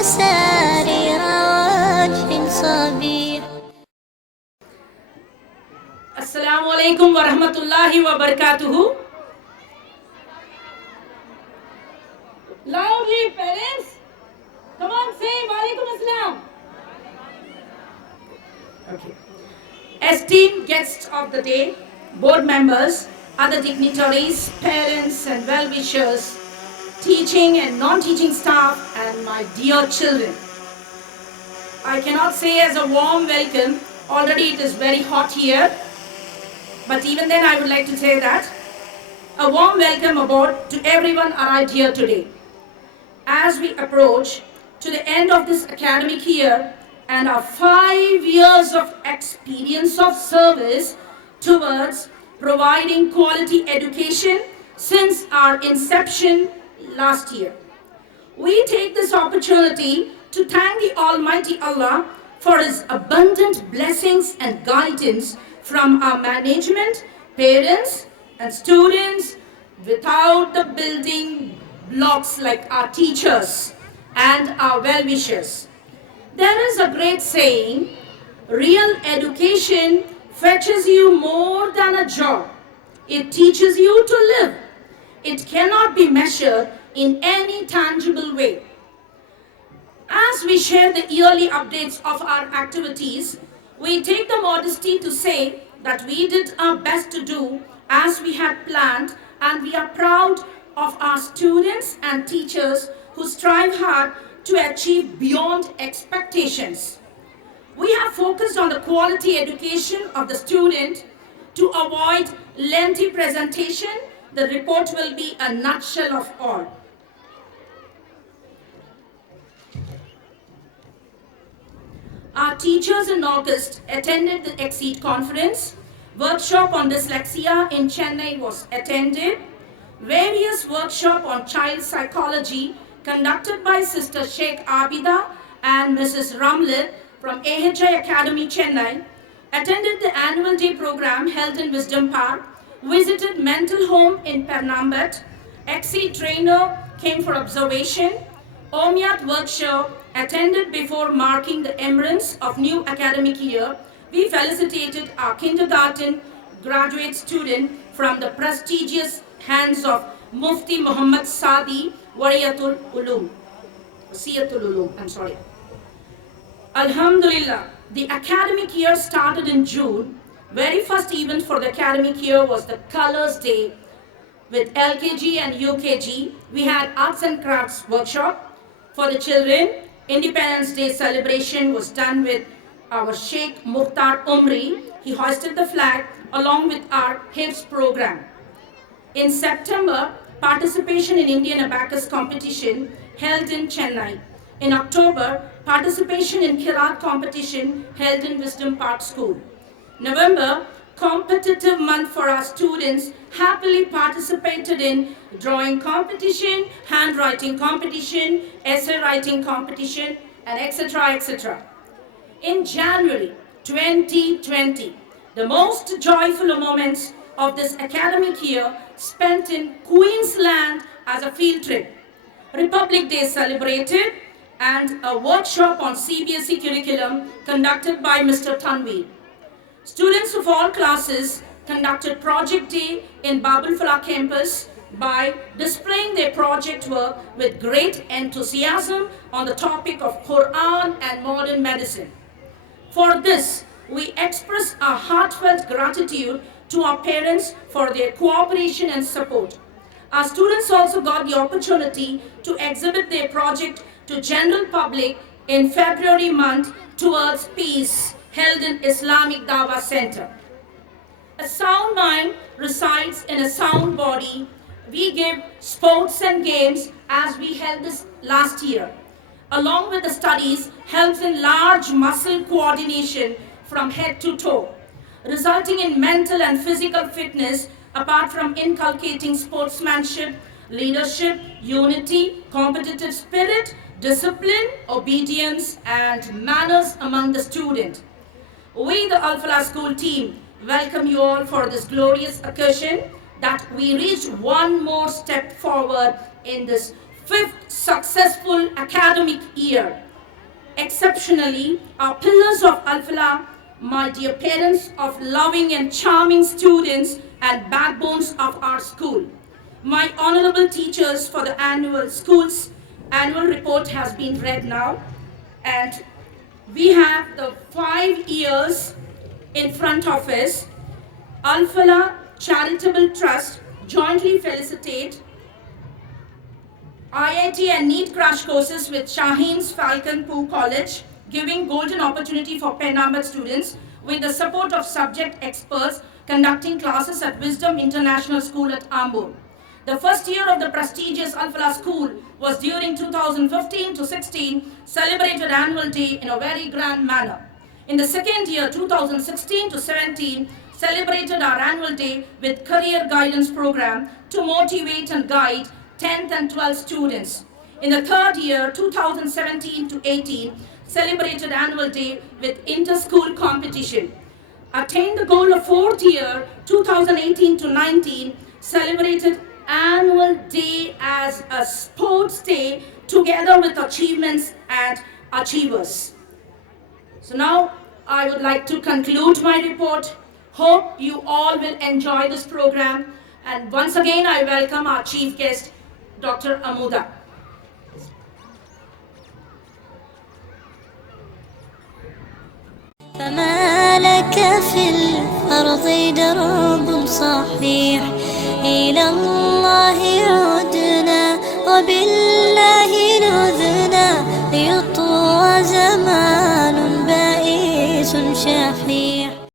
أسارير وجه صبيح. Assalamu alaikum wa rahmatullahi wa barakatuhu. Loudly, parents. Come on, say wa alaikum assalam. Okay. Esteemed guests of the day, board members, other dignitaries, parents and well-wishers, teaching and non-teaching staff, and my dear children. I cannot say as a warm welcome, already it is very hot here, but even then I would like to say that a warm welcome aboard to everyone arrived here today. As we approach to the end of this academic year and our 5 years of experience of service towards providing quality education since our inception last year, we take this opportunity to thank the Almighty Allah for His abundant blessings and guidance from our management, parents and students, without the building blocks like our teachers and our well-wishers. There is a great saying, real education fetches you more than a job. It teaches you to live. It cannot be measured in any tangible way. As we share the yearly updates of our activities, we take the modesty to say that we did our best to do as we had planned, and we are proud of our students and teachers who strive hard to achieve beyond expectations. We have focused on the quality education of the student. To avoid lengthy presentation, the report will be a nutshell of all. Our teachers in August attended the Exceed conference. Workshop on dyslexia in Chennai was attended. Various workshops on child psychology conducted by Sister Sheikh Abida and Mrs. Ramlit from AHI Academy, Chennai. Attended the annual day program held in Wisdom Park. Visited mental home in Pernambuc. Exceed trainer came for observation. Omiyat workshop attended before marking the emergence of new academic year. We felicitated our kindergarten graduate student from the prestigious hands of Mufti Muhammad Sadi Wariyatul Ulum. Alhamdulillah, the academic year started in June. Very first event for the academic year was the Colors Day with LKG and UKG. We had arts and crafts workshop for the children. Independence Day celebration was done with our Sheikh Mukhtar Umri. He hoisted the flag along with our HIPS program. In September, participation in Indian Abacus competition held in Chennai. In October, participation in Kirat competition held in Wisdom Park School. November, competitive month for our students, happily participated in drawing competition, handwriting competition, essay writing competition, and etc. etc. In January 2020, the most joyful moments of this academic year spent in Queensland as a field trip. Republic Day celebrated and a workshop on CBSE curriculum conducted by Mr. Tanveer. Students of all classes conducted Project Day in Babul Falah campus by displaying their project work with great enthusiasm on the topic of Quran and modern medicine. For this, we express our heartfelt gratitude to our parents for their cooperation and support. Our students also got the opportunity to exhibit their project to general public in February month towards peace, held in Islamic Dawah Center. A sound mind resides in a sound body. We give sports and games as we held this last year. Along with the studies, helps in large muscle coordination from head to toe, resulting in mental and physical fitness apart from inculcating sportsmanship, leadership, unity, competitive spirit, discipline, obedience, and manners among the student. We, the Al Falah School team, welcome you all for this glorious occasion that we reached one more step forward in this fifth successful academic year. Exceptionally, our pillars of Al-Falah, my dear parents of loving and charming students and backbones of our school. My honorable teachers for the school's annual report has been read now, and we have the 5 years in front of us. Al-Falah Charitable Trust jointly felicitate IIT and NEET crash courses with Shaheen's Falconpur College, giving golden opportunity for Penn Ahmed students with the support of subject experts conducting classes at Wisdom International School at Ambur. The first year of the prestigious Al-Falah School was during 2015 to 16, celebrated annual day in a very grand manner. In the second year, 2016 to 17, celebrated our annual day with career guidance program to motivate and guide 10th and 12th students. In the third year, 2017 to 18, celebrated annual day with inter-school competition. Attained the goal of fourth year, 2018 to 19, celebrated annual day as a sports day together with achievements and achievers. So now I would like to conclude my report. Hope you all will enjoy this program. And once again, I welcome our chief guest, Dr. Amuda. فما لك في الأرض درب صحيح إلى الله عدنا وبالله نذنا يطوى زمان بائس شحيح